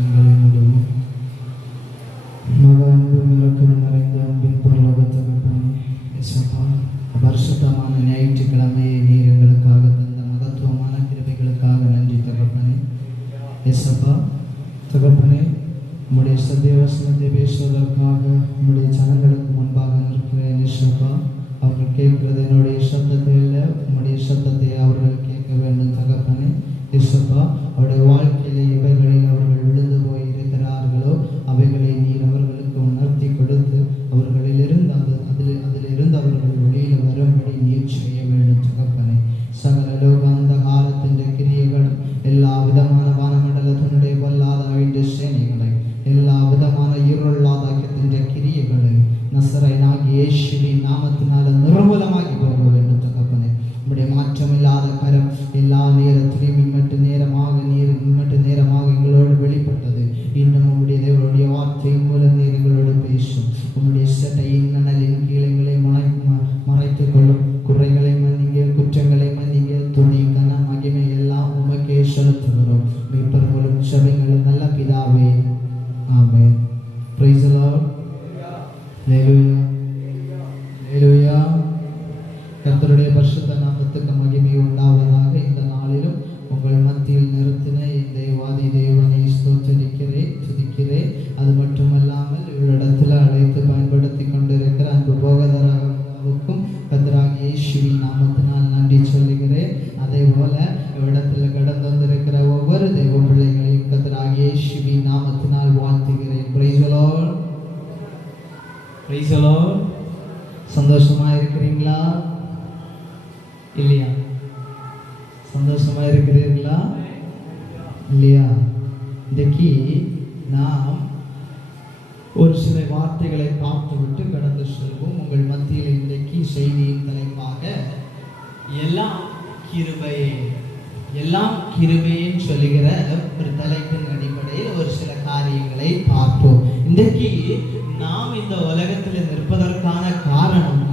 எங்களை விடுவோம். மக அன்பும் இரக்கம் நிறைந்த அன்பின் பரலோக தகப்பனே, இயேசுப்பா, பரிசுத்தமான ஞாயிற்றுக்கிழமையை நீர் எங்களுக்காக தந்த மகத்துவமான கிருபைகளுக்காக நன்றி தகப்பனே. இயேசுப்பா தகப்பனே, உம்முடைய சத்தியவசனத்தை பேசுவதற்காக உம்முடைய ஜனங்களுக்கு முன்பாக நிற்கிறேன். இயேசுப்பா, அவர்கள் கேட்கிறது என்னுடைய சத்தத்தை இல்லை, உம்முடைய சத்தத்தை அவர்கள் கேட்க வேண்டும் தகப்பனே. இயேசுப்பா, அவருடைய வாழ்க்கையிலே எவைகளில் அவர்கள் விழுந்து போய் இருக்கிறார்களோ அவைகளை நீர் அவர்களுக்கு உணர்த்தி கொடுத்து அவர்களிலிருந்து அதிலிருந்து அவர்கள் வெளியில் வரும்படி நீர் செய்ய வேண்டும் தகப்பனே. சகல லோக அந்த காலத்தின் கிரியைகளும் எல்லா விதமான வானமண்டலத்தினுடைய வல்லாத வேண்டிய சேனைகளை எல்லா விதமான இருளாதாக்கியத்தின் கிரியைகளை நசரேயனாகிய இயேசுவின் நாமத்தினால நிர்மூலமாகி போக வேண்டும் தகப்பனே. நம்முடைய மாற்றமில்லாத கரம் எல்லா நேரத்திலும் இம்மட்டு நேரமாக எங்களோடு வெளிப்பட்டது. இன்னும் உம்முடைய தேவனுடைய வார்த்தையின் மூலம் நீர் எங்களோடு பேசும். உம்முடைய சட்டையின் நனலின் கீழங்களை மறைத்துக் கொள்ளும். குறைகளை மன்னிங்க, குற்றங்களை மன்னிங்க. துணி கன மகிமை எல்லாம் உமக்கே செலுத்துகிறோம். மீட்பர் மூலம் சபைகளின் நல்ல பிதாவே, ஆமென். Praise the Lord. ஹல்லேலூயா, ஹல்லேலூயா. கர்த்தருடைய பரிசுத்த நாமத்துக்கு மகிமை உண்டாவதாக. இந்த நாளிலும் உங்கள் மத்தியில் நிறுத்தின இந்த தேவாதி தேவனை ஸ்தோத்திரிக்கிறேன், துதிக்கிறேன். அது மட்டுமல்லாமல் இவ்விடத்தில் அழைத்து பயன்படுத்தி கொண்டிருக்கிற அன்பு போகதராவுக்கும் கர்த்தராகிய இயேசுவின் நாமத்தினால் நன்றி சொல்லுகிறேன். அதே போல இவ்விடத்தில் கடந்து வந்திருக்கிற ஒவ்வொரு தேவ பிள்ளைகளையும் கர்த்தராகிய இயேசுவின் நாமத்தினால் வாழ்த்துகிறேன். Praise the Lord, praise the Lord. சந்தோஷமா இருக்கிறீங்களா இல்லையா? சந்தோஷமா இருக்கிறீர்களா இல்லையா? இன்றைக்கு நாம் ஒரு சில வார்த்தைகளை பார்த்துவிட்டு கடந்து செல்வோம். உங்கள் மத்தியில் இன்றைக்கு செய்தியின் தலைப்பாக எல்லாம் கிருபையே, எல்லாம் கிருபைன்னு சொல்லுகிற ஒரு தலைப்பின் அடிப்படையில் ஒரு சில காரியங்களை பார்ப்போம். இன்றைக்கு நாம் இந்த உலகத்தில் நிற்பதற்கான காரணம்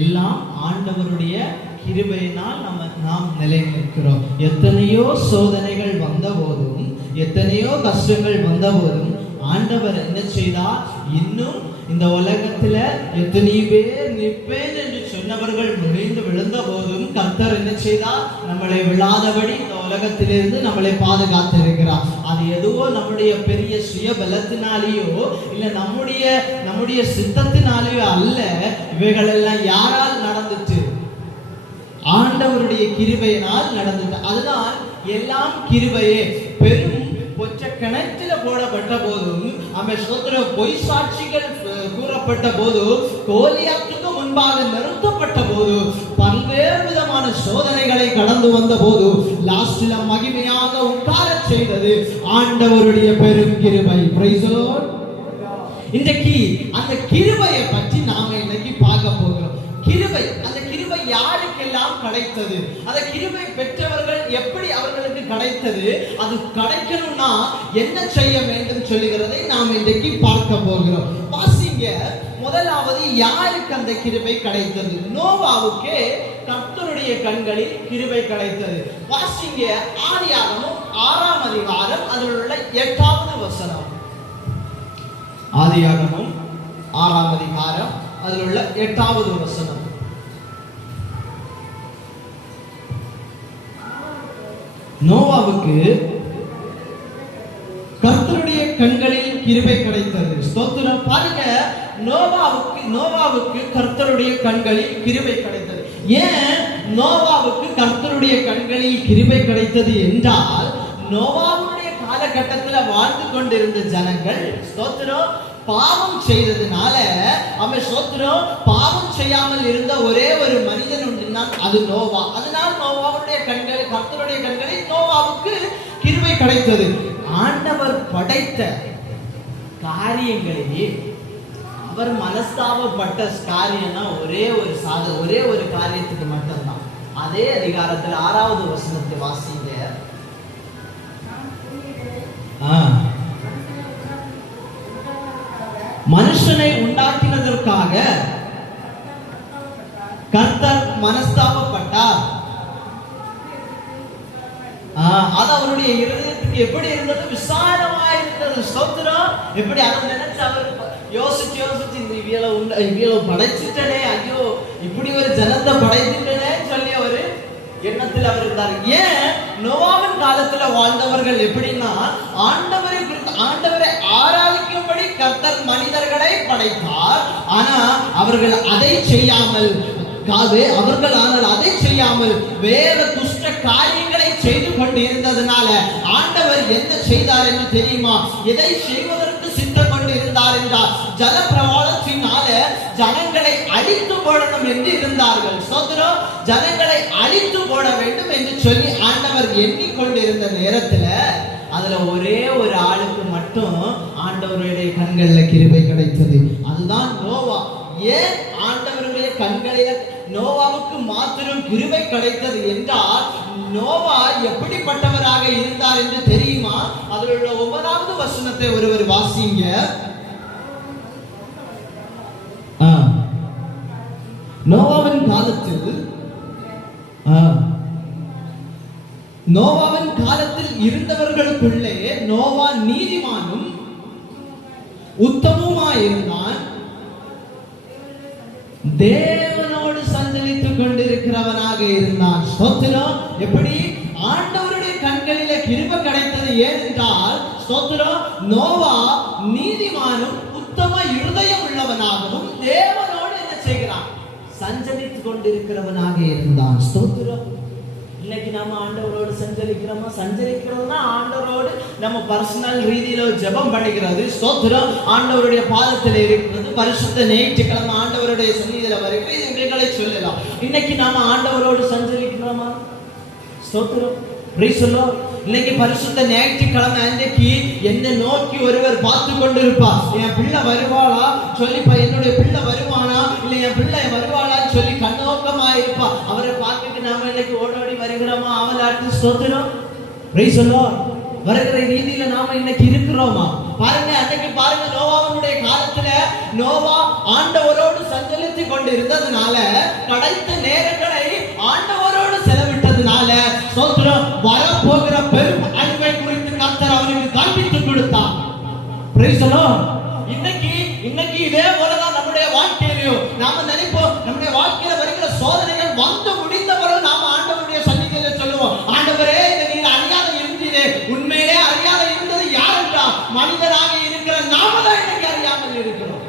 எல்லாம் ஆண்டவருடைய கிருபையினால் நாம் நிலை நிற்கிறோம். எத்தனையோ சோதனைகள் வந்த போதும், எத்தனையோ கஷ்டங்கள் வந்த போதும் ஆண்டவர் என்ன செய்தார்? இன்னும் இந்த உலகத்துல எத்தனை பேர் நிற்பேன் என்று சொன்னவர்கள் நுழைந்து விழுந்த போதும் கர்த்தர் என்ன செய்தார்? நம்மளை விழாதபடி இந்த உலகத்திலிருந்து நம்மளை பாதுகாத்து இருக்கிறார். அது எதுவோ நம்முடைய பெரிய சுய பலத்தினாலேயோ இல்ல நம்முடைய சித்தத்தினாலேயோ அல்ல. இவைகள் எல்லாம் யாரால் நடந்துச்சு? ஆண்டவருடைய கிருபையினால் நடந்துட்டு. அதுதான் எல்லாம் கிருபையே. பெரும் பொச்ச கிணற்றில போடப்பட்ட போதும், பொய் சாட்சிகள் கூறப்பட்ட போது, கோலியாத்துக்கு முன்பாக நிறுத்தப்பட்ட போது, பல்வேறு விதமான சோதனைகளை கடந்து வந்த போது, லாஸ்ட்ல மகிமையாக உட்கார செய்தது ஆண்டவருடைய பெரும் கிருபை. Praise the Lord. இன்றைக்கு அந்த கிருபையை பற்றி நாம இன்னைக்கு பார்க்க போகிறோம். கிருபை, அந்த கிருபை யாருக்கெல்லாம் கிடைத்தது? அந்த கிருபை பெற்றவர்கள் எப்படி அவர்களுக்கு கிடைத்தது? அது கிடைக்கணும்னா என்ன செய்ய வேண்டும் சொல்லுகிறதை நாம் இன்றைக்கு பார்க்க போகிறோம். வாசிங்க. முதலாவது யாருக்கு அந்த கிருபை கிடைத்தது? நோவாவுக்கு கர்த்தருடைய கண்களில் கிருபை கிடைத்தது. வாசிங்க. ஆதியாகமம் 6ஆம் அதிகாரம் அதில் உள்ள 8வது வசனம். ஆதியாகமம் 6ஆம் அதிகாரம் அதில் உள்ள 8வது வசனம். நோவாவுக்கு கர்த்தருடைய கண்களில் கிருபை கிடைத்தது. ஸ்தோத்திரம். பாருங்க, நோவாவுக்கு கர்த்தருடைய கண்களில் கிருபை கிடைத்தது. ஏன் நோவாவுக்கு கர்த்தருடைய கண்களில் கிருபை கிடைத்தது என்றால், நோவாவுடைய காலகட்டத்தில் வாழ்ந்து கொண்டிருந்த ஜனங்கள் ஸ்தோத்திரம் பாவம் செய்ததுனால, அவன் ஸ்தோத்திரம் பாவம் செய்யாமல் இருந்த ஒரே ஒரு மனிதன் உண்டுனா அது நோவா. அதனால் நோவாவுடைய கண்களில், கர்த்தருடைய கண்களில் நோவாவுக்கு கிருபை கிடைத்தது. ஆண்டவர் படைத்த காரியங்களிலே அவர் மனஸ்தாபப்பட்ட காரியம்னா ஒரே ஒரு காரியத்துக்கு மட்டும்தான். அதே அதிகாரத்தில் 6வது வசனத்தை வாசிங்க. மனுஷனை உண்டாக்கினதற்காக கர்த்தர் மனஸ்தாபப்பட்டார். அது அவருடைய இருதயத்துக்கு பார்க்கிறதுக்கு எப்படி இருந்தது? விசாலமாய் இருந்தது. ஸ்தோத்திரம். எப்படி அதை நினைச்சு அவர் யோசிச்சு இந்த இவ்வளவு படைச்சிட்டனே, ஐயோ இப்படி ஒரு ஜனத்தை படைத்துட்டனே சொல்லி அவரு எண்ணத்தில் அவர் இருந்தார். ஏன்? நோவாவின் காலத்துல வாழ்ந்தவர்கள் எப்படின்னா, ஆண்டவரை ஆராதிக்கும்படி கர்த்தர் மனிதர்களை படைத்தார். ஆனா அவர்கள் அதை செய்யாமல் வேற துஷ்ட காரியங்களை செய்து கொண்டு இருந்ததுனால ஆண்டவர் என்ன செய்தார் என்று தெரியுமா? எதை செய்வதற்கு சித்தம் கொண்டு இருந்தார் என்றால், ஜல பிரவாளத்தினால ஜனங்களை அழித்து போடணும் என்று இருந்தார்கள். சோதரம், ஜனங்களை அழித்து போட வேண்டும் என்று சொல்லி ஆண்டவர் எண்ணிக்கொண்டிருந்த நேரத்துல அதுல ஒரே ஒரு ஆளுக்கு மட்டும் ஆண்டவருடைய கண்கள்ல கிருபை கிடைத்தது. அதுதான் நோவா. ஏன் ஆண்டவருடைய கண்களில நோவாவுக்கு மாத்திரம் கிருபை கிடைத்தது என்றால், நோவா எப்படிப்பட்டவராக இருந்தார் என்று தெரியுமா? அதில் உள்ள 9வது வசனத்தை ஒருவர் வாசிங்க. நோவாவின் காலத்தில் இருந்தவர்களுக்குள்ளே நோவா நீதிமானும் உத்தமமாயிருந்தான், தேவனோடு சஞ்சரித்துக் கொண்டிருக்கிறவனாக இருந்தான். ஸ்தோத்திரம். எப்படி? ஆண்டவருடைய கண்களிலே கிருபை கிடைத்தது ஏனென்றால், ஸ்தோத்திரம், நோவா நீதிமானும் உத்தம இருதயம் உள்ளவனாகவும் தேவனோடு என்ன செய்கிறான்? சஞ்சரித்துக் கொண்டிருக்கிறவனாக இருந்தான். ஸ்தோத்திரம். இன்னைக்கு நாம ஆண்டவரோடு சஞ்சரிக்கிறோம்னா ஆண்டவரோடு நம்ம பர்சனல் ரீதியில ஜெபம் பண்ணிக்கிறது. ஸ்தோத்திரம். ஆண்டவருடைய பாதத்தில் இருக்கிறது, பரிசுத்த ஞாயிற்றுக்கிழமை ஆண்டவருடைய சந்நிதியில வருகிறது, இது எங்களை சொல்லலாம். இன்னைக்கு நாம ஆண்டவரோடு சஞ்சரிக்கிறோமா? ஸ்தோத்திரம். இன்னைக்கு பரிசுத்த ஞாயிற்றுக்கிழமை அன்றைக்கு என்ன நோக்கி ஒருவர் பார்த்து கொண்டிருப்பார். என் பிள்ளை வருவாளா சொல்லி, என்னுடைய பிள்ளை வருவானா இல்லை என் பிள்ளை வருவாளா சொல்லி கண்ணோக்கமா இருப்பா. அவரை பார்த்துட்டு நாம இன்னைக்கு ஓடோடி வருகிறோமா? அவளாட்டு. ஸ்தோத்திரம். வருகிற ரீதியில நாம இன்னைக்கு இருக்கிறோமா? பாருங்க, அன்னைக்கு பாருங்க, நோவாவுடைய காலத்துல நோவா ஆண்டவரோடு சஞ்சரித்துக் கொண்டு இருந்ததுனால, கிடைத்த நேரங்களை ஆண்டவரோடு செலவிட்டதுனால, ஸ்தோத்திரம், வரப்போகிற பெரும் அழிவை குறித்து கர்த்தர் அவனுக்கு காண்பித்துக் கொடுத்தார். இன்னைக்கு இதே போலதான் நம்முடைய வாழ்க்கையிலையும் நாம நினைப்போம், நம்முடைய வாழ்க்கையில வருகிற சோதனைகள் வந்து முடிந்த பிறகு நாம ஆண்டவருடைய சந்நிதியில சொல்லுவோம், ஆண்டவரே இந்த நீர் அறியாத இருந்தீரே. உண்மையிலே அறியாத இருந்தது யார் என்றால் மனிதராக இருக்கிற நாம தான் இன்னைக்கு அறியாமல் இருக்கிறோம்.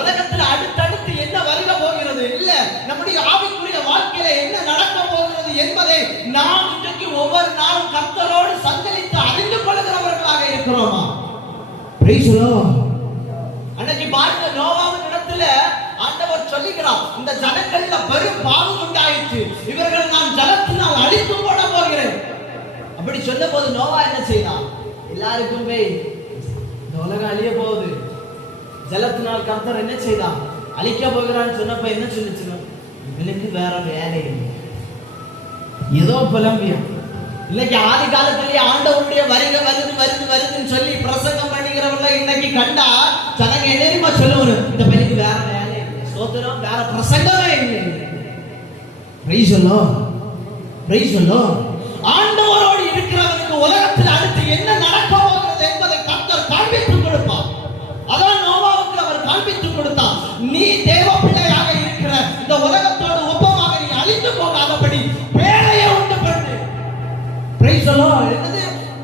உலகத்துல அடுத்தடுத்து என்ன வருக போகிறது இல்ல, நம்முடைய ஆவிக்குரிய வாழ்க்கையில என்ன நடக்க போகிறது என்பதை நாம் இன்றைக்கு ஒவ்வொரு நாளும் கர்த்தரோடு சஞ்சரித்து அறிந்து கொள்கிறவர்களாக இருக்கிறோமா? அன்னைக்கு பாருங்க, நோவாவின் இடத்துல ஆண்டவர் சொல்லுகிறார், இந்த ஜனங்கள்ல பெரும் பாவம் உண்டாயிற்று, இவர்கள் நான் ஜலத்தினால் அழித்து போட போகிறேன். அப்படி சொன்ன போது நோவா என்ன செய்தான்? எல்லாருக்குமே இந்த உலகம் அழிய போகுது, ஜலத்தினால் கர்த்தர் என்ன செய்தான்? அழிக்க போகிறான்னு சொன்னப்ப என்ன சொல்லிச்சு? எனக்கு வேற வேலை ஏதோ புலம்பியம். இன்னைக்கு ஆதி காலத்திலேயே ஆண்டவருடைய வருதுன்னு சொல்லி பிரசங்கம் பண்ணிக்கிறவங்க இன்னைக்கு கண்டா ஜனங்க என்ன சொல்லுவாரு? இந்த பையனுக்கு வேற வேலை, ஸ்தோத்திரம், வேற பிரசங்கமே இல்லை. ஆண்டவரோடு இருக்கிறவனுக்கு உலகத்தில் அடுத்து என்ன நடக்க போகிறது என்பதை கர்த்தர் காண்பித்துக் கொடுப்பார். அதான் நோவாவுக்கு அவர் காண்பித்துக் கொடுத்தார். நீ தேவ பிள்ளையாக இருக்கிற இந்த உலகத்தோடு ஒப்பமாக நீ அழிந்து போகாதபடி பேழையை உண்டு பண்ணு.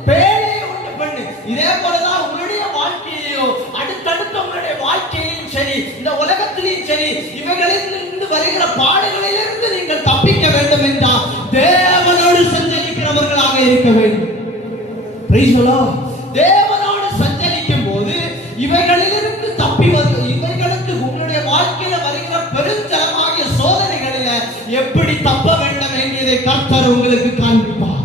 பேழையை உண்டு பண்ணு. இதே போலதான் உங்களுடைய வாழ்க்கையிலோ அடுத்தடுத்த உங்களுடைய வாழ்க்கையிலும் சரி, இந்த உலகத்திலும் சரி, இவைகளிலிருந்து வருகிற பாடுகளிலிருந்து நீங்கள் தப்பிக்க வேண்டும் என்றால் தேவனோடு சஞ்சரிக்கிறவர்களாக இருக்க வேண்டும். தேவனோடு சஞ்சரிக்கும் போது இவைகளிலிருந்து தப்பி வந்து இவைகளுக்கு உங்களுடைய வாழ்க்கையில வருகிற பெருஞ்சலமாகிய சோதனைகளில எப்படி தப்ப வேண்டும் என்பதை கர்த்தர் உங்களுக்கு காண்பிப்பார்.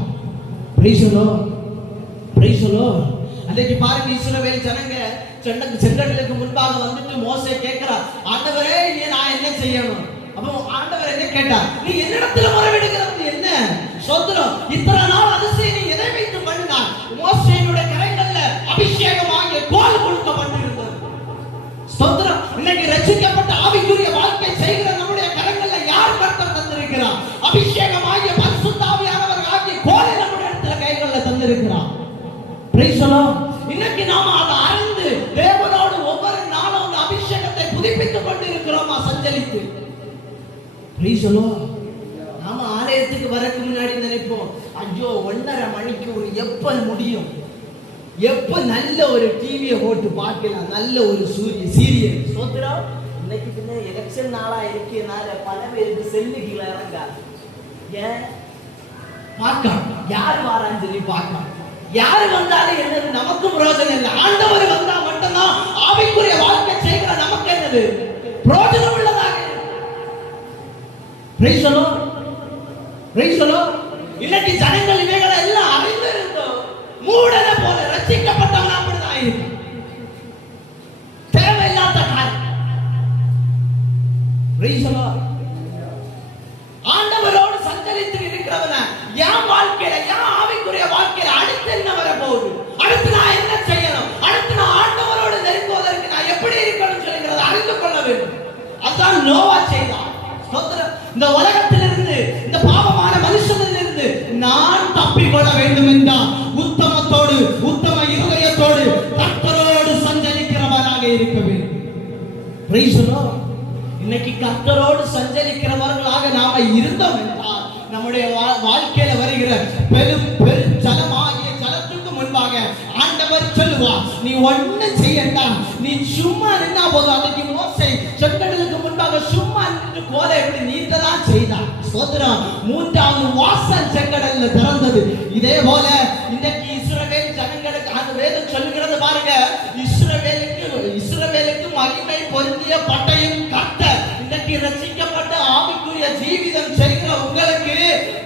அன்றைக்கு பாருங்க, இஸ்ரவேல் ஜனங்க செங்கடலுக்கு முன்பாக வந்துட்டு மோசே கேட்கிறார், ஆண்டவரே நான் என்ன செய்யணும்? அப்போ ஆண்டவர் என்ன கேட்டார்? நீ என்னிடத்துல முறையிடுகிறது என்ன? சோதரம், இத்தனை நாள் அதிசயம் நீ எதை வைத்து பண்ணினார்? மோசேயுடைய கரங்கள்ல அபிஷேகமாகிய கோல் கொடுக்கப்பட்டிருந்தது. சோதரம், இன்னைக்கு ரட்சிக்கப்பட்ட ஆவிக்குரிய வாழ்க்கை செய்கிற நம்முடைய கரங்கள்ல யார் கர்த்தர் தந்திருக்கிறார்? அபிஷேகமாகிய பரிசுத்த ஆவியானவர் ஆகிய கோலை நம்முடைய தந்திருக்கிறார். Praise the Lord. இன்னைக்கு நாம அதை அறிந்து தேவனோடு ஒவ்வொரு நாளும் அந்த அபிஷேகத்தை புதுப்பித்துக் கொண்டு இருக்கிறோமா சஞ்சலித்து. Praise the Lord. நாம ஆலயத்துக்கு வரக்கு முன்னாடி நினைப்போம், ஐயோ 1:30 மணிக்கு எப்ப முடியும், எப்ப நல்ல ஒரு டிவியை போட்டு பார்க்கலாம், நல்ல ஒரு சீரியல். சோத்திரம். இன்னைக்கு பின்ன எலெக்ஷன் நாளா இருக்கனால பல பேருக்கு செல்லுகளை இறங்காது. ஏன் பார்க்கலாம், யார் வாரான்னு சொல்லி பார்க்கலாம். யாரு வந்தாலும் என்னது நமக்கு பிரயோஜனம் இல்லை. ஆண்டவர் வந்தா மட்டும்தான் ஆவிக்குரிய வாழ்க்கை செய்கிற நமக்கு என்னது பிரயோஜனம் உள்ளதாக. Praise the Lord. Praise the Lord. இன்னைக்கு ஜனங்கள் இவைகளை எல்லாம் அறிந்திருந்தோம் மூடனை போல ரட்சிக்கப்பட்டவன் அப்படிதான் இருக்கு. தேவையில்லாத காரியம். Praise the Lord. ஆண்டவரோடு சஞ்சலித்து இருக்கிறவன என் வாழ்க்கையில, என் ஆவிக்குரிய வாழ்க்கையில அடுத்து என்ன வர போகுது, அடுத்து நான் என்ன செய்யணும், அடுத்து நான் ஆண்டவரோடு நெருங்குவதற்கு நான் எப்படி இருக்கணும் சொல்லுகிறத அறிந்து கொள்ள வேண்டும். அதுதான் நோவா செய்தான். இந்த உலகத்திலிருந்து, இந்த பாவமான மனுஷனிலிருந்து நான் தப்பிக்கொள்ள வேண்டும் என்றால் உத்தமத்தோடு, உத்தம இருதயத்தோடு கர்த்தரோடு சஞ்சலிக்கிறவராக இருக்க வேண்டும். Praise the Lord. இன்னைக்கு கர்த்தரோடு சஞ்சலிக்கிறவர்களாக நாம இருந்தோம் என்றால் நம்முடைய வாழ்க்கையில வருகிற பெரும் பெரும் ஜலமாகிய ஜலத்துக்கு முன்பாக ஆண்டவர் சொல்லுவார், நீ ஒன்னும் செய்யண்டா, நீ சும்மா நின்னா போதும். அன்னைக்கு மோசே செங்கடலுக்கு முன்பாக சும்மா நின்று கோலை எப்படி நீட்டதான் செய்தான். சோதரம். 3வது வாசல் செங்கடல்ல திறந்தது. இதே போல இன்னைக்கு இஸ்ரவேல் ஜனங்களுக்கு அந்த வேதம் சொல்லுகிறது பாருங்க, இஸ்ரவேலுக்கு மகிமை பொருந்திய பட்டயம் கர்த்தர். இன்னைக்கு ரட்சிக்கப்பட்ட ஆவிக்குரிய ஜீவிதம் செய்கிற உங்களுக்கு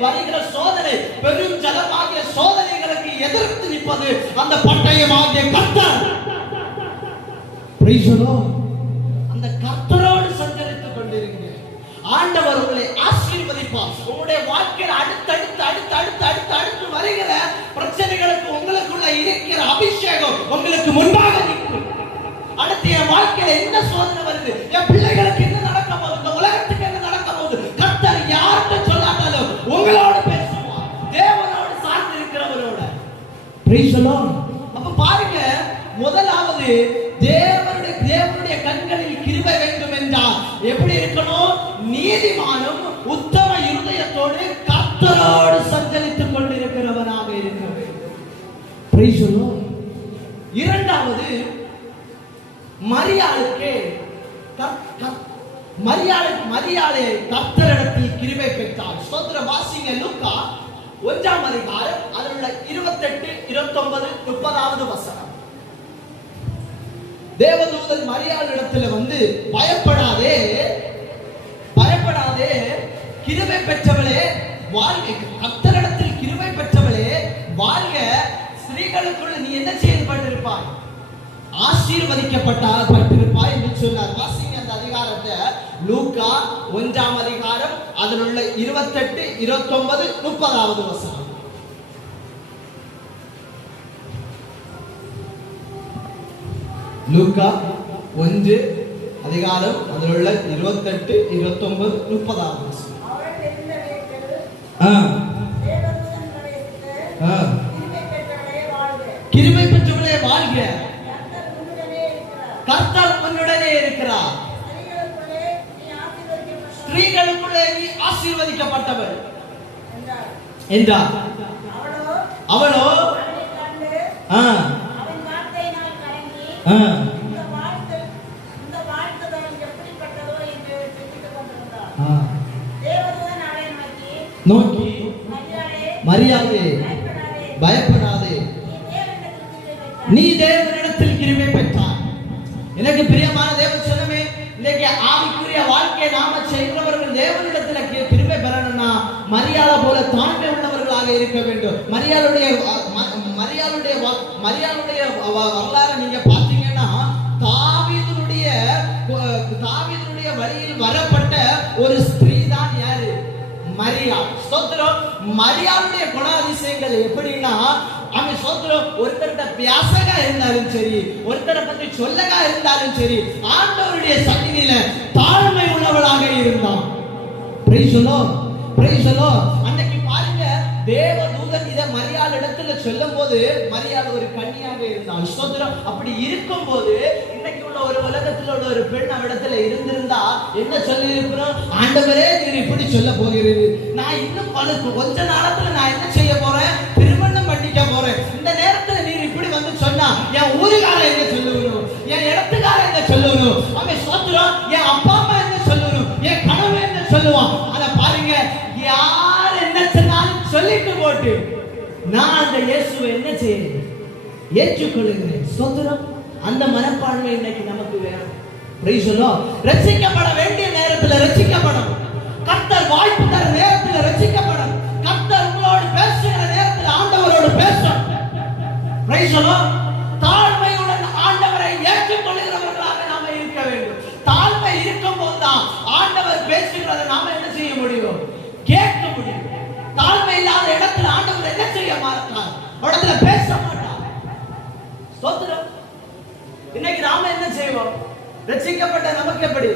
வருகிற சோதனை, பெரும் ஜலமாகிய சோதனைகளுக்கு எதிர்த்து நிற்பது அந்த பட்டயமாகிய கர்த்தர். Praise the Lord. அந்த கர்த்தரோடு சஞ்சரித்துக் கொண்டிருங்க. ஆண்டவர் உங்களை ஆசீர்வதிப்பார். உங்களுடைய வாழ்க்கையில் அடுத்து வருகிற பிரச்சனைகளுக்கு உங்களுக்குள்ள இருக்கிற அபிஷேகம் உங்களுக்கு முன்பாக நிற்கும். அடுத்து என் வாழ்க்கையில என்ன சோதனை வருது, என் பிள்ளைகளுக்கு என்ன நடக்க போகுது, இந்த உலகத்துக்கு என்ன நடக்க போகுது, கர்த்தர் யார்கிட்ட சொல்லாட்டாலும் உங்களோட பேசுவார். தேவனோடு சார்ந்து இருக்கிறவரோட. Praise the Lord. அப்ப பாருங்க, முதலாவது தேவனுடைய கண்களில் கிருபை வேண்டும் என்றால் எப்படி இருக்கணும், நீதிமானும் உத்தம இருதயத்தோடு கர்த்தரோடு சஞ்சலித்துக் கொண்டிருக்கிறவனாக இருக்க வேண்டும். Praise the Lord. இரண்டாவது, மரியாதை கர்த்தரிடத்தில் கிருபை பெற்றார். ஸ்தோத்திரம். வாசிங்க லூக்கா 1ஆம் அதிகாரம் அதில் உள்ள 28, 29, 30வது வசனம். தேவதூதன் மரியாளிடத்தில் வந்து, பயப்படாதே, கிருபை பெற்றவளே வாழ்க, கர்த்தரிடத்தில் கிருபை பெற்றவளே வாழ்க, ஸ்திரீகளுக்குள்ள நீ என்ன செய்யப்பட்டிருப்பாய், ஆசீர்வதிக்கப்பட்டிருப்பாய் என்று சொன்னார். வாசிங்க அந்த அதிகாரத்தை. லூக்கா 1ஆம் அதிகாரம் அதில் உள்ள 28, 29, 30வது வசனம். லூக்கா 1 அதிகாரம் அதில் உள்ள 28, 29, 30வது வசனம். கிருபை பெற்றவளே வாழ்க, கர்த்தர் உன்னுடனே இருக்கிறார், ஸ்திரீகளுக்குள்ளே நீ ஆசீர்வதிக்கப்பட்டவள் என்றார். அவளோ நோக்கி, மரியாதை, பயப்படாதே, நீ தேவனிடத்தில் கிருபை பெற்றாய். எனக்கு பிரியமான தேவ சொன்னமே, இன்னைக்கு ஆவிக்குரிய வாழ்க்கை நாம செய்கிறவர்கள் தேவனிடத்தில் கிருபை பெறணும்னா மரியாதை போல தாழ்மை உள்ளவர்களாக இருக்க வேண்டும். மரியாளுடைய வரலாறு நீங்க பாத்தீங்கன்னா, தாவீதுடைய வழியில் வரப்பட்ட ஒரு ஸ்திரீ தான் யாரு, மரியாள். ஸ்தோத்திரம். மரியாளுடைய குணாதிசயங்கள் எப்படின்னா, அவன் ஸ்தோத்திரம், ஒருத்தர்கிட்ட பியாசகா இருந்தாலும் சரி, ஒருத்தரை பற்றி சொல்லகா இருந்தாலும் சரி, ஆண்டவருடைய சந்நிதியில தாழ்மை உள்ளவளாக இருந்தான். Praise the Lord, praise the Lord. அன்னைக்கு பாருங்க, தேவதூதன் இதை மரியாள் இடத்துல சொல்லும் போது மரியாள் ஒரு கன்னியாக இருந்தாள். ஸ்தோத்திரம். அப்படி இருக்கும் போது இன்னைக்கு உள்ள ஒரு உலகத்தில் உள்ள ஒரு பெண் அவரிடத்துல இருந்திருந்தா என்ன சொல்லி இருக்கிறோம்? ஆண்டவரே நீர் இப்படி சொல்ல போகிறீர்கள், நான் இன்னும் கொஞ்ச நாளத்துல நான் என்ன செய்ய போறேன்? திருமணம் பண்ணிக்க போறேன். இந்த நேரத்துல நீர் இப்படி வந்து சொன்னா என் ஊருக்காரன் என்ன சொல்லுவணும், என் இடத்துக்காரன் என்ன சொல்லுவணும், அவன் ஸ்தோத்திரம், என் அப்பா அம்மா என்ன சொல்லுவணும், என் கணவன் என்ன சொல்லுவான். அத பாருங்க, யார் என்ன சொன்னாலும் சொல்லிட்டு போட்டு நான் அந்த இயேசுவை என்ன செய்யணும்? ஏற்றுக்கொள்கிறேன். ஸ்தோத்திரம். அந்த மனப்பான்மை இன்னைக்கு நமக்கு வேணும். Praise the Lord. ரட்சிக்கப்பட வேண்டிய நேரத்தில் ரட்சிக்கப்படணும். கர்த்தர் வாய்ப்பு தர நேரத்தில் ரட்சிக்கப்படணும். கர்த்தர் உங்களோடு பேசுகிற நேரத்தில் ஆண்டவரோடு பேசணும். Praise the Lord. தாழ்மையுடன் ஆண்டவரை ஏற்றுக்கொள்கிறவர்களாக நாம இருக்க வேண்டும். தாழ்மை இருக்கும்போது தான் ஆண்டவர் பேசுகிறதை நாம என்ன செய்ய முடியும்? கேட்க முடியும். தாழ்மை இல்லாத இடத்துல ஆண்டவர் என்ன செய்ய மாட்டார்? இடத்துல பேச மாட்டார். ஸ்தோத்திரம். இன்னைக்கு நாம என்ன செய்வோம்? ரட்சிக்கப்பட்ட நமக்கு எப்படி?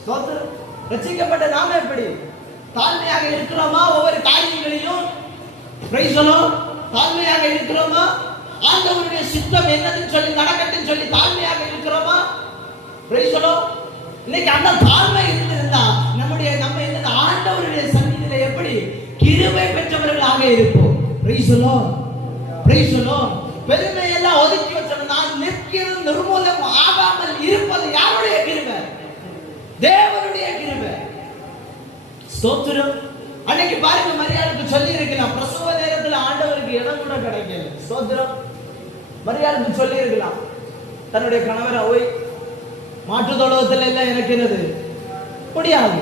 ஸ்தோத்திரம். ரட்சிக்கப்பட்ட நாம எப்படி தாழ்மையாக இருக்கிறோமா? ஒவ்வொரு காரியங்களிலும் பிரைஸ் தி லார்ட் தாழ்மையாக இருக்கிறோமா? ஆண்டவருடைய சித்தம் என்னன்னு சொல்லி நடக்கட்டுன்னு சொல்லி தாழ்மையாக இருக்கிறோமா? Praise the Lord. இன்னைக்கு அந்த தாழ்மை இருந்திருந்தா நம்ம என்ன ஆண்டவருடைய சந்நிதியில எப்படி கிருபை பெற்றவர்களாக இருப்போம். Praise the Lord. Praise the Lord. பெருமை எல்லாம் ஒதுக்கி வச்சோம். நான் நிற்கிறது நிர்மூலம் ஆகாமல் இருப்பது யாருடைய கிருபை? தேவனுடைய கிருபை. ஸ்தோத்திரம். அன்னைக்கு பாருங்க, மரியாளுக்கு சொல்லி இருக்கலாம், பிரசவ நேரத்தில் ஆண்டவருக்கு இடம் கூட கிடைக்கல. ஸ்தோத்திரம். மரியாளுக்கு சொல்லி இருக்கலாம், தன்னுடைய கணவரை ஓய் மாற்று தொழுவத்தில் எல்லாம் எனக்கு என்னது முடியாது,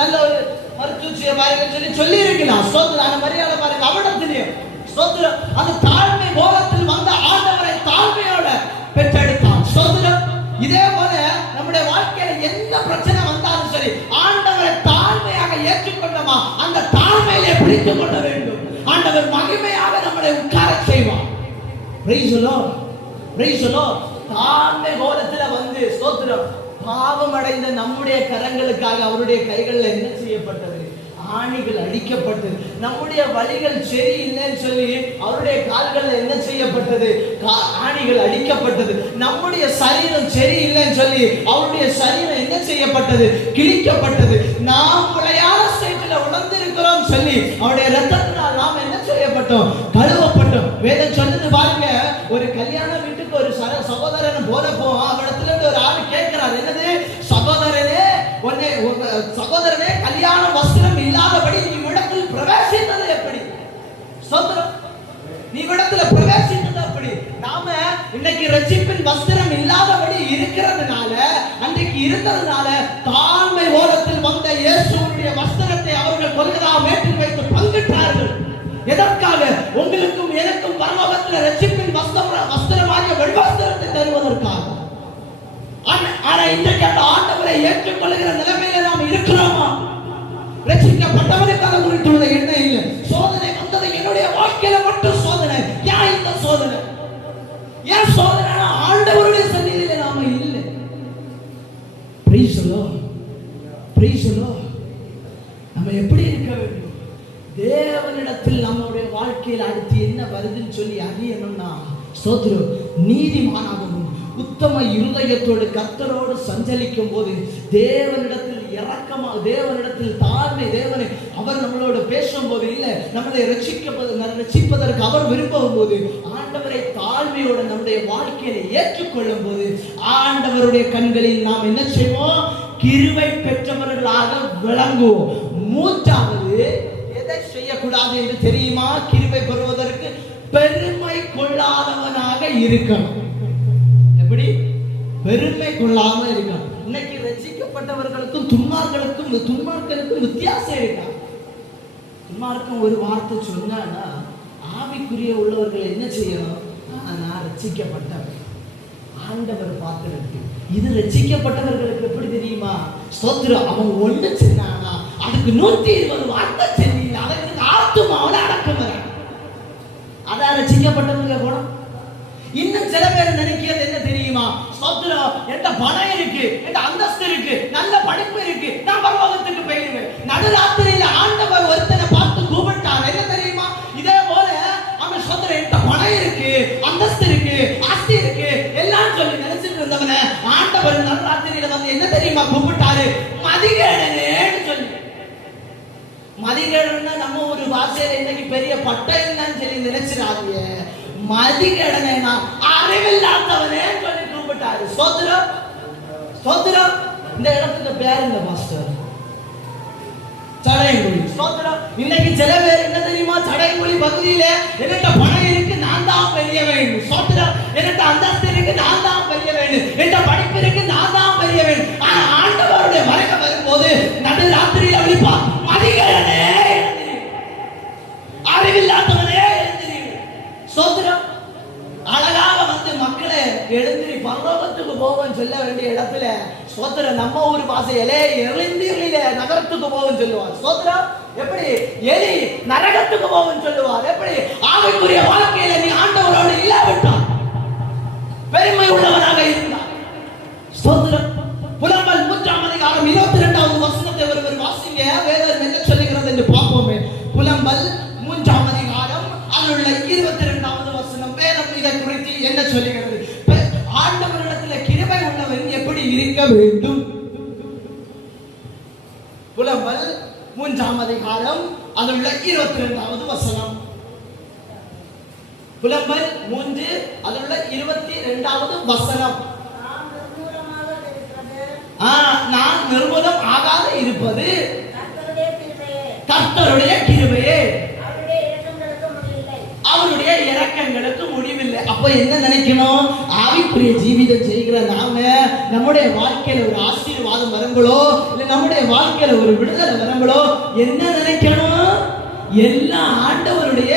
நல்ல ஒரு மருத்துவச்சியை பாருங்க சொல்லி இருக்கலாம். ஸ்தோத்திரம். அந்த மரியாதை பாருங்க அவடத்திலையும் ஸ்தோத்திரம். அந்த தாழ்மை போகத்தில் வந்த ஆண்டவரை தாழ்மையோட பெற்றெடுத்தான். ஸ்தோத்திரம். இதே போல நம்முடைய வாழ்க்கையில எந்த பிரச்சனை வந்தாலும் சரி, ஆண்டவரை தாழ்மையாக ஏற்றுக்கொண்டோமா அந்த தாழ்மையிலே பிடித்துக் கொள்ள வேண்டும். ஆண்டவர் மகிமையாக நம்மளை உட்கார செய்வார். Praise the Lord. Praise the Lord. தாழ்மை போலத்துல வந்து ஸ்தோத்திரம், பாவம் அடைந்த நம்முடைய கரங்களுக்காக அவருடைய கைகளில் என்ன செய்யப்பட்டது? ஆணிகள் அடிக்கப்பட்டு நம்முடைய வழிகள் சரி இல்லைன்னு சொல்லி அவருடைய கால்களில் என்ன செய்யப்பட்டது? ஆணிகள் அடிக்கப்பட்டது. நம்முடைய சரீரம் சரி இல்லைன்னு சொல்லி அவருடைய சரீரம் என்ன செய்யப்பட்டது? கிழிக்கப்பட்டது. நாம் பிழையான ஸ்டேட்டில் உணர்ந்திருக்கிறோம் சொல்லி அவருடைய ரத்தத்தினால் நாம் என்ன செய்யப்பட்டோம்? கழுவப்பட்டோம். வேதம் சொன்னது பாருங்க, ஒரு கல்யாண வீட்டுக்கு ஒரு சகோதரன் போறப்போ அவரிடத்துல இருந்து ஒரு ஆள் கேட்கிறார், என்னது? சகோதரனே கல்யாண வஸ்திரம் இல்லாதபடி நீ இடத்தில் பிரவேசித்தது எப்படி? ஸ்தோத்திரம். நீ இடத்துல பிரவேசித்தது எப்படி? நாம இன்னைக்கு ரட்சிப்பின் வஸ்திரம் இல்லாதபடி இருக்கிறதுனால, அன்றைக்கு இருந்ததுனால தாழ்மை ஓரத்தில் வந்த இயேசுவுடைய வஸ்திரத்தை அவர்கள் கொல்கதா மேட்டில் வைத்து பங்கிட்டார்கள். எதற்காக? உங்களுக்கும் எனக்கும் பரலோகத்தில் ரட்சிப்பின் வஸ்திரமாக வெள்வஸ்திரத்தை தருவதற்காக. ஆனா இன்றைக்கு அந்த ஆண்டவரை ஏற்றுக்கொள்கிற நிலைமையில நாம் இருக்கிறோமா? ரட்சிக்கப்பட்டவனுக்காக குறித்துள்ள எண்ணம் இல்லை. சோதனை வந்தது என்னுடைய வாழ்க்கையில மட்டும் சோதனை. ஏன் இந்த சோதனை? ஏன் சோதனை? ஆண்டவருடைய சந்நிதியில நாம இல்லை. Praise the Lord. Praise the Lord. நம்ம எப்படி இருக்க வேண்டும்? தேவனிடத்தில் நம்முடைய வாழ்க்கையில் அடுத்து என்ன வருதுன்னு சொல்லி அறியணும்னா, ஸ்தோத்திரம், நீதிமானாகவும் உத்தம இருதயத்தோடு கர்த்தரோடு சஞ்சலிக்கும் போது தேவனிடத்தில் இரக்கமாக, தேவனிடத்தில் தாழ்மை, தேவனை அவர் நம்மளோட பேசும் போது இல்லை, நம்மளை ரட்சிப்பதற்கு அவர் விரும்பும் போது, ஆண்டவரை தாழ்மையோடு நம்முடைய வாழ்க்கையை ஏற்றுக்கொள்ளும் போது ஆண்டவருடைய கண்களில் நாம் என்ன செய்வோம்? கிருபை பெற்றவர்களாக விளங்குவோம். மூன்றாவது, எதை செய்யக்கூடாது என்று தெரியுமா? கிருபை பெறுவதற்கு பெருமை கொள்ளாதவனாக இருக்கணும். எப்படி? பெருமை கொள்ளாம இருக்கணும். இன்னைக்கு ரட்சிக்கப்பட்டவர்களுக்கும் துன்மார்க்கனுக்கும் வித்தியாசம் இருக்கா? துன்மார்க்கம் ஒரு வார்த்தை சொன்னான்னா ஆவிக்குரிய உள்ளவர்கள் என்ன செய்யணும்? நான் ரட்சிக்கப்பட்டவன், ஆண்டவர் பார்க்கிறது. இது ரட்சிக்கப்பட்டவர்களுக்கு எப்படி தெரியுமா? ஸ்தோத்திரம். அவன் ஒண்ணு சொன்னானா அதுக்கு 120 வார்த்தை சொல்லி அதற்கு ஆத்துமாவோட அடக்குறான். அதான் ரட்சிக்கப்பட்டவங்க குணம். இன்னும் சில பேர் நினைக்கிறது என்ன தெரியுமா? ஸ்தோத்திரம், என்கிட்ட பணம் இருக்கு, என்கிட்ட அந்தஸ்து இருக்கு, நல்ல படிப்பு இருக்கு, நான் பரலோகத்துக்கு போயிடுவேன். நடுராத்திரியில ஆண்டவர் ஒருத்தனை பார்த்து கூப்பிட்டார். என்ன தெரியுமா? தெரியுமா கூப்பிட்டாரு? மதிகேடனேன்னு சொல்லி. மதிகேடன்னா நம்ம ஒரு வாசையில இன்னைக்கு பெரிய பட்டம் தான் சொல்லி நினைச்சிடாதீங்க. மதிகேடனா அறிவில்லாதவனே சொல்லி கூப்பிட்டாரு. ஸ்தோத்திரம் ஸ்தோத்திரம். இந்த இடத்துக்கு பேர் இந்த மாஸ்டர் சடையங்குழி. ஸ்தோத்திரம். இன்னைக்கு சில பேர் என்ன தெரியுமா, சடையங்குழி பகுதியில என்கிட்ட பணம் இருக்கு, நான் தான் பெரிய வேண்டும். ஸ்தோத்திரம். என்கிட்ட அந்தஸ்து இருக்கு, நான் தான் பெரிய வேண்டும். என்கிட்ட படிப்பு இருக்கு, நான் தான் பெரிய வேண்டும். ஆனா ஆண்டவருடைய வருகை வரும்போது நடு ராத்திரியில விழிப்பா, மதிகேடனே அறிவில்லாதவனே எழுந்திரி. ஸ்தோத்திரம். அழகாக வந்து மக்களே எழுந்திரி பரலோகத்துக்கு போவோம் சொல்ல வேண்டிய இடத்துல ஸ்தோத்திரம் நம்ம ஊர் பாசையிலே எழுந்திரிலே நகரத்துக்கு போவோம் சொல்லுவார். ஸ்தோத்திரம். எப்படி எலி நரகத்துக்கு போவோம் சொல்லுவார். எப்படி ஆவிக்குரிய வாழ்க்கையில நீ ஆண்டவரோடு இல்லாவிட்டால் பெருமை உள்ளவனாக இருந்தார். ஸ்தோத்திரம். புலம்பல் 3ஆம் அதிகாரம் 22வது வசனத்தை ஒருவர் வாசிங்க. வேதம் என்ன சொல்லுகிறது என்று பார்ப்போமே. புலம்பல் 3ஆம் அதிகாரம் அதிலுள்ள 22வது வசனம். வேதம் இதை குறித்து என்ன சொல்லுகிறது? ஆண்டவரிடத்தில் கிருபை உள்ளவன் எப்படி இருக்க வேண்டும்? புலம்பல் 3ஆம் அதிகாரம் அதிலுள்ள 22வது வசனம். புலம்பல் 3 அதிலுள்ள 22வது வசனம். நான் நிர்மூலம் ஆகாத இருப்பது கர்த்தருடைய கிருபையே, அவருடைய இரக்கங்களுக்கு முடிவில்லை. அப்ப என்ன நினைக்கணும்? ஆவிக்குரிய ஜீவிதம் செய்கிற நாம நம்முடைய வாழ்க்கையில ஒரு ஆசீர்வாதம் வருங்களோ, இல்ல நம்முடைய வாழ்க்கையில ஒரு விடுதலை வருங்களோ, என்ன நினைக்கணும்? எல்லாம் ஆண்டவருடைய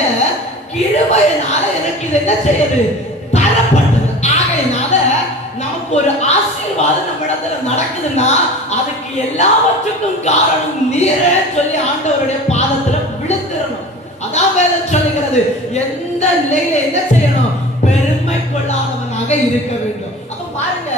கிருபையினால எனக்கு இது என்ன செய்யுது? தரப்பட்டது. ஆகையினால நமக்கு ஒரு ஆசீர்வாதம் நம்ம இடத்துல நடக்குதுன்னா அதுக்கு எல்லாவற்றுக்கும் காரணம் நீரே சொல்லி ஆண்டவருடைய பாதத்துல விழுந்துடணும். அதான் வேதம் சொல்லுகிறது. எந்த நிலையில என்ன செய்யணும்? பெருமை கொள்ளாதவனாக இருக்க வேண்டும். அப்ப பாருங்க,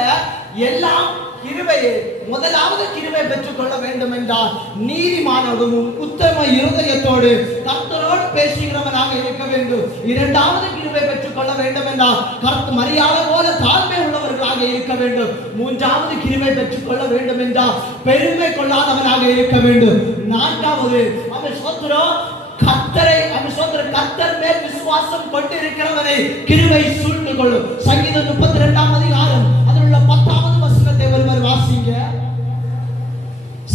எல்லாம் கிருபையே. முதலாவது கிருபை பெற்றுக் கொள்ள வேண்டும் என்றால் நீதிமானோடும் உத்தம இருதயத்தோடு கர்த்தரோடு பேசுகிறவனாக இருக்க வேண்டும். இரண்டாவது கிருபை பெற்றுக் கொள்ள வேண்டும் என்றால் கர்த்தர் மரியாதை போல தாழ்மை உள்ளவர்களாக இருக்க வேண்டும். மூன்றாவது கிருபை பெற்றுக் கொள்ள வேண்டும் என்றால் பெருமை கொள்ளாதவனாக இருக்க வேண்டும். நான்காவது அவன் சோத்திரம் கர்த்தரை கர்த்தர் மேல் விசுவாசம் கொண்டு இருக்கிறவனை கிருபை சூழ்ந்து கொள்ளும். சங்கீதம் 32ஆம் அதிகாரம் அதில் உள்ள 10வது வசனத்தை ஒருவர் வாசிங்க.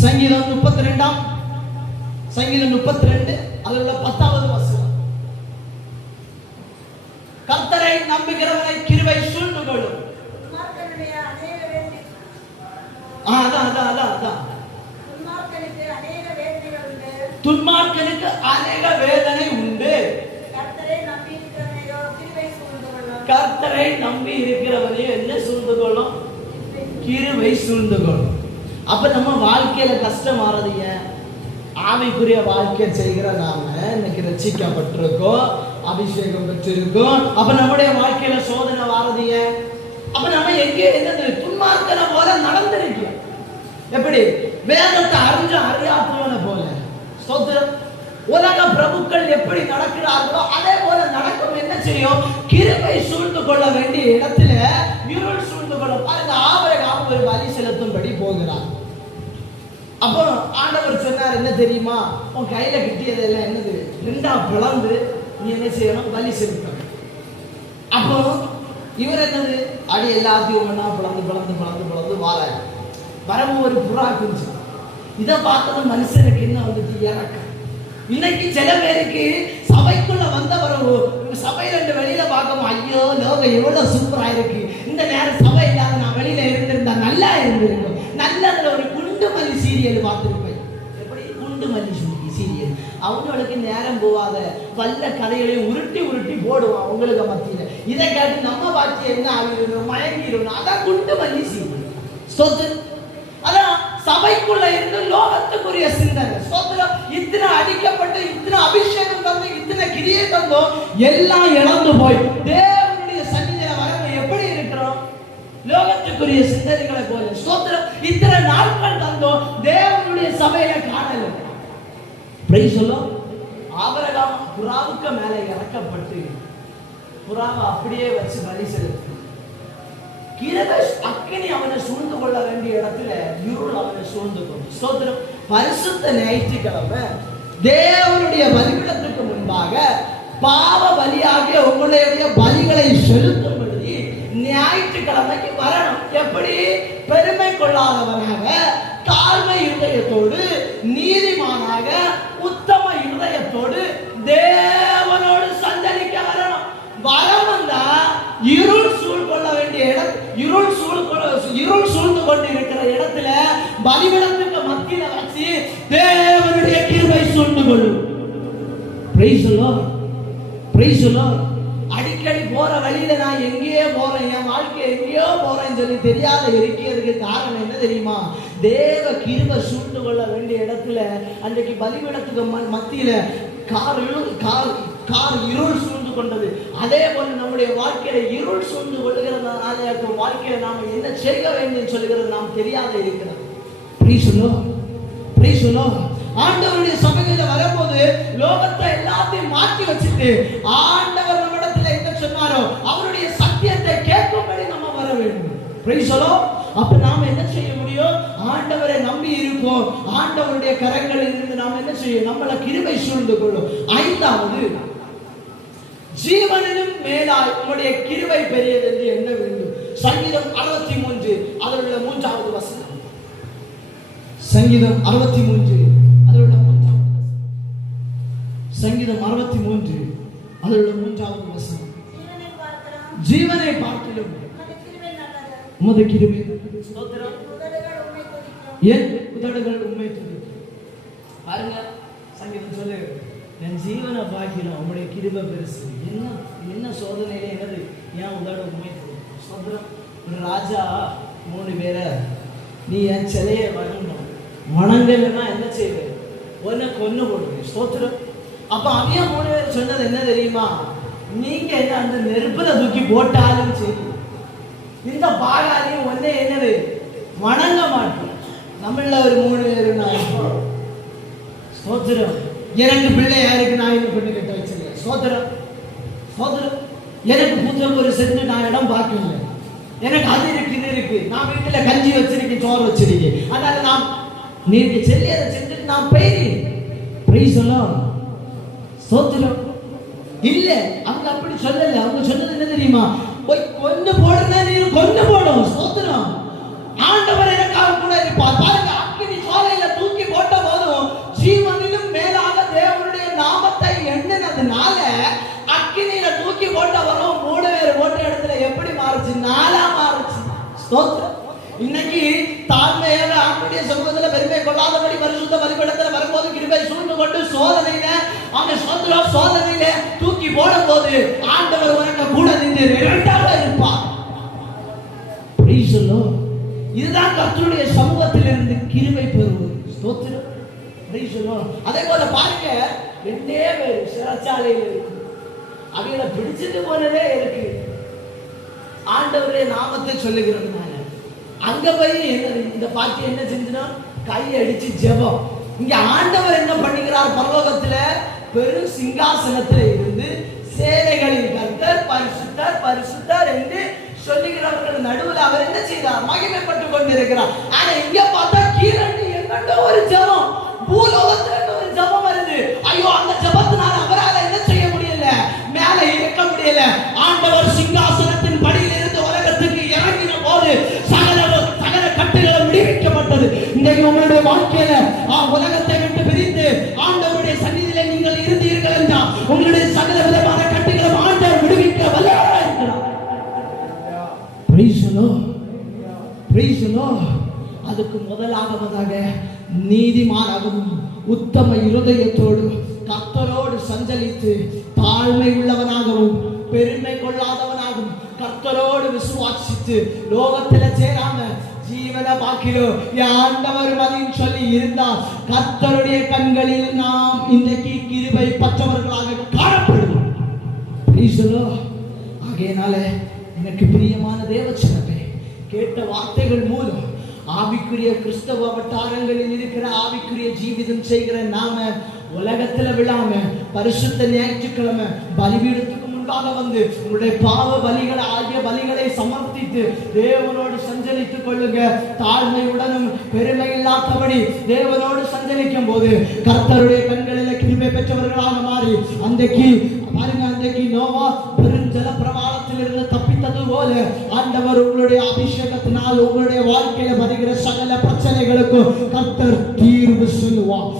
சங்கீதம் 32 அதில் உள்ள 10வது வசனம். கர்த்தரை நம்புகிறவனை கிருபை சூழ்ந்து கொள்ளும். துன்மார்க்கனுக்கு அநேக வேதனை உண்டு. கர்த்தரை நம்பி இருக்கிறவனையும் என்ன சூழ்ந்து கொள்ளும்? கிருபை சூழ்ந்து கொள்ளும். அப்ப நம்ம வாழ்க்கையில கஷ்டம் ஆறதுங்க. ஆவிக்குரிய வாழ்க்கை செய்கிற நாம இன்னைக்கு ரட்சிக்கப்பட்டிருக்கோம், அபிஷேகம் பெற்றிருக்கோம். அப்ப நம்முடைய வாழ்க்கையில சோதனை வாரதுங்க. அப்ப நம்ம எங்கே என்னது துன்மார்க்கனை போல நடந்திருக்கோம். எப்படி வேதத்தை அறியாதவனை போல. ஸ்தோத்திரம். உலக பிரபுக்கள் எப்படி நடக்கிறார்களோ அதே போல நடக்கும். என்ன செய்யும்? கிருபை சூழ்ந்து கொள்ள வேண்டிய இடத்துல இருள் சூழ்ந்து கொள்ள. பாருங்க, ஆபிரகாம் ஒரு பலி செலுத்தும்படி போகிறார். அப்போ ஆண்டவர் சொன்னார், என்ன தெரியுமா? உன் கையில கிட்டியதெல்லாம் என்னது? 2ஆ பிளந்து நீ என்ன செய்யணும்? பலி செலுத்தணும். அப்போ இவர் என்னது? அடி எல்லாத்தையும் ஒன்னா பிளந்து வாராரு. வரவும் ஒரு புறா குஞ்சு. இதை பார்த்தது மனுஷனுக்கு என்ன வந்துச்சு? இறக்கம். இன்னைக்கு சில பேருக்கு சபைக்குள்ள வந்தவர் சபையில இருந்து வெளியில பார்க்கவும், ஐயோ லோகம் எவ்வளவு சூப்பரா இருக்கு, இந்த நேரம் சபை இல்லாத நான் வெளியில இருந்திருந்தா நல்லா இருந்திருக்கும். நல்லதுல ஒரு குண்டுமல்லி சீரியல் பார்த்திருப்பேன். எப்படி குண்டுமல்லி சீரியல்? அவங்களுக்கு நேரம் போவாத வல்ல கதைகளையும் உருட்டி போடுவான் அவங்களுக்கு மத்தியில. இதை கேட்டு நம்ம பாக்கி என்ன ஆகிடும்? மயங்கிடும். அதான் குண்டுமல்லி சீரியல். சொத்து அதான் சபைக்குள்ள இருந்து லோகத்துக்குரிய சிந்தனை. ஸ்தோத்திரம். இத்தனை அடிக்கப்பட்டு இத்தனை அபிஷேகம் தந்து இத்தனை கிரியை தந்தோம், எல்லாம் இழந்து போய் தேவனுடைய சந்நிதியில வர எப்படி இருக்கிறோம்? லோகத்துக்குரிய சிந்தனைகளை போல. ஸ்தோத்திரம். இத்தனை நாட்கள் தந்தோம், தேவனுடைய சபையில காணல. பிரைஸ் சொல்லும். ஆபிரகாம் புறாவுக்கு மேல இறக்கப்பட்டு புறாவை அப்படியே வச்சு பலி செலுத்து. கிருபை அக்கினி அவனை சூழ்ந்து கொள்ள வேண்டிய இடத்துல இருள் அவனை சூழ்ந்து கொண்டு. ஸ்தோத்திரம். பரிசுத்த ஞாயிற்றுக்கிழமை தேவனுடைய பலிபீடத்துக்கு முன்பாக பாவ பலியாகிய உங்களுடைய பலிகளை செலுத்தும் பொழுது ஞாயிற்றுக்கிழமைக்கு வரணும். எப்படி? பெருமை கொள்ளாதவனாக, தாழ்மை இருதயத்தோடு, நீதிமானாக, உத்தம இருதயத்தோடு தேவனோடு சஞ்சரிக்க வரணும். வரவந்தா இருள் சூழ்கொள்ள வேண்டிய இடம், இருள் சூழ்ந்து கொண்டு இருக்கிற இடத்துல பலிபீடத்துக்கு மத்தியில வச்சு தேவனுடைய கிருபை சூழ்ந்து கொள்ளும். Praise the Lord, praise the Lord. அடிக்கடி போற வழியில நான் எங்கேயோ போறேன், என் வாழ்க்கை எங்கேயோ போறேன்னு சொல்லி தெரியாத இருக்கிறதுக்கு காரணம் என்ன தெரியுமா? தேவ கிருபை சூழ்ந்து கொள்ள வேண்டிய இடத்துல அன்றைக்கு பலிபீடத்துக்கு மத்தியில கார் இருள் சூழ்ந்து கொண்டது. அதே போல நம்முடைய வாழ்க்கையில இருள் சூழ்ந்து கொள்ளுகிறதுனால வாழ்க்கையில நாம என்ன செய்ய வேண்டும் சொல்லுகிறது நாம் தெரியாத இருக்கிறது. Praise the Lord, praise the Lord. ஆண்டவருடைய சபையில வரும்போது லோகத்தை எல்லாத்தையும் மாற்றி வச்சுட்டு ஆண்டவர் நம்மிடத்துல என்ன சொன்னாரோ அவருடைய சத்தியத்தை கேட்கும்படி நம்ம வர வேண்டும். Praise the Lord. அப்ப நாம என்ன செய்ய முடியும்? ஆண்டவரை நம்பி இருப்போம். ஆண்டவருடைய கரங்களில் இருந்து நாம் என்ன செய்யும்? நம்மள கிருபை சூழ்ந்து கொள்ளும். ஐந்தாவது, ஜீவனிலும் மேலாய் உம்முடைய கிருபை பெரியது என்று எண்ண வேண்டும். சங்கீதம் 63 அதில் உள்ள 3வது வசனம். சங்கீதம் 63 அதில் உள்ள 3வது வசனம். சங்கீதம் 63 அதில் உள்ள 3வது வசனம். ஜீவனை பார்க்கிலும் உமது கிருபை. ஸ்தோத்திரம். என் உதடுகள் உம்மை துதிக்கும். பாருங்க, சங்கீதம் சொல்லு, என் ஜீவனை பார்க்கிறோம் உம்முடைய கிருபை பெருசு. என்ன சோதனையில என்னது? ஏன் உதட உண்மை துதிக்கும். ஸ்தோத்திரம். ஒரு ராஜா 3 பேரை நீ என் சிலையை வணங்கலைன்னா என்ன செய்வேன்? உன்னை கொன்னு போடுவேன். ஸ்தோத்திரம். அப்ப அவையா 3 பேர் சொன்னது என்ன தெரியுமா? நீங்க என்ன அந்த நெருப்புல தூக்கி போட்டாலும் சரி, இந்த பாகாலையும் ஒன்னே என்னது வணங்க மாட்டோம். நம்மள ஒரு 3 பேர் ஸ்தோத்திரம். எனக்கு பிள்ளை யாருக்கு நான் இன்னும் பொண்ணு கட்ட வச்சிருக்கேன். ஸ்தோத்திரம், ஸ்தோத்திரம். எனக்கு புத்தகம் ஒரு சென்று நான் இடம் பார்க்கல. எனக்கு அது இருக்கு, இது இருக்கு. நான் வீட்டுல கஞ்சி வச்சிருக்கேன், சோறு வச்சிருக்கேன். அதனால நான் நீங்க சொல்லி அதை செஞ்சுட்டு நான் போயிறேன். Praise the Lord. ஸ்தோத்திரம். இல்ல, அவங்க அப்படி சொல்லல. அவங்க சொன்னது என்ன தெரியுமா? போய் கொன்னு போடுறதா, நீ கொன்னு போடும். ஸ்தோத்திரம். ஆண்டவர் எனக்காக கூட இருப்பார். பாருங்க, அக்கினி ஜுவாலையில தூக்கி போட்ட போதும் ஜீவனிலும் மேலாக தேவனுடைய நாமத்தை எண்ணினதுனால அக்கினியில தூக்கி போட்டவரும் 3 பேர் போட்ட இடத்துல எப்படி மாறுச்சு? 4ஆ மாறுச்சு. ஸ்தோத்திரம். இன்னைக்கு தாழ்மையாக ஆண்டுடைய சமூகத்துல பெருமை கொள்ளாதபடி பரிசுத்த பலிபீடத்துல வரும்போது கிருபை சூழ்ந்து கொண்டு சோதனையில அவன் சோதனையில தூக்கி போடும் போது ஆண்டவர் உனக்கு கூட நின்று 2ஆக இருப்பார். Praise the Lord. இதுதான் கர்த்தருடைய சமூகத்தில் இருந்து கிருபை பெறுவது. ஸ்தோத்திரம். Praise the Lord. அதே போல பாருங்க, 2 பேர் சிறைச்சாலையில் இருக்கு. அவையில பிடிச்சிட்டு போனதே இருக்கு ஆண்டவருடைய நாமத்தை சொல்லுகிறதுனால. அங்க போய் என்ன இந்த பாட்டி என்ன செஞ்சுனா கை அடிச்சு ஜெபம். இங்க ஆண்டவர் என்ன பண்ணுகிறார்? பரலோகத்துல பெரும் சிங்காசனத்துல இருந்து சேனைகளின் கர்த்தர் பரிசுத்தர் பரிசுத்தர் என்று சொல்லுகிறவர்கள் நடுவில் அவர் என்ன செய்தார்? மகிமைப்பட்டு கொண்டிருக்கிறார். ஆனா இங்க பார்த்தா கீழே எங்கண்டோ ஒரு ஜெபம், பூலோகத்துல ஒரு ஜெபம் வருது. ஐயோ, அந்த ஜெபத்தினால அவரால் என்ன செய்ய முடியல? மேலே இருக்க முடியல. ஆண்டவர் சிங்காசனத்தின் படியில் இருந்து உலகத்துக்கு இறங்கின போது சகல கட்டுகளும் விடுவிக்கப்பட்டது. இன்றைக்கு உங்களுடைய வாழ்க்கையில உலகத்தை விட்டு பிரிந்து ஆண்டவருடைய சந்நிதியில நீங்கள் இருந்தீர்கள் என்றால் உங்களுடைய சகல விதமான கட்டுகளும் ஆண்டவர் விடுவிக்க வல்லவராக இருக்கிறார். Praise the Lord, praise the Lord. அதுக்கு முதலாவதாக நீதிமானாகவும் உத்தம இருதயத்தோடு கர்த்தரோடு சஞ்சலித்து தாழ்மை உள்ளவனாகவும் பெருமை கொள்ளாதவனாகவும் கர்த்தரோடு விசுவாசித்து லோகத்துல சேராம ஜீவன பாக்கிலோ ஆண்டவர் மதின்னு சொல்லி இருந்தால் கர்த்தருடைய கண்களில் நாம் இன்றைக்கு கிருபை பற்றவர்களாக காணப்படுவோம். ஆகையினால எனக்கு பிரியமான தேவச்சனமே, கேட்ட வார்த்தைகள் மூலம் ஆவிக்குரிய கிறிஸ்தவ வட்டாரங்களில் இருக்கிற ஆவிக்குரிய ஜீவிதம் செய்கிற நாம உலகத்துல விழாம பரிசுத்த ஞாயிற்றுக்கிழமை பலிபீடத்துக்கு முன்பாக வந்து உங்களுடைய பாவ பலிகளை ஆகிய பலிகளை சமர்ப்பித்து தேவனோடு சஞ்சரித்துக் கொள்ளுங்க. தாழ்மையுடனும் பெருமை இல்லாதபடி தேவனோடு சஞ்சரிக்கும் போது கர்த்தருடைய கண்களில் கிருபை பெற்றவர்களாக மாறி அன்றைக்கு பாருங்க, அன்றைக்கு நோவா பெருஞ்சல பிரவாளத்தில் இருந்து தப்பித்தது போல ஆண்டவர் உங்களுடைய அபிஷேகத்தினால் உங்களுடைய வாழ்க்கையில வருகிற சகல பிரச்சனைகளுக்கும் கர்த்தர் தீர்வு சொல்லுவார்.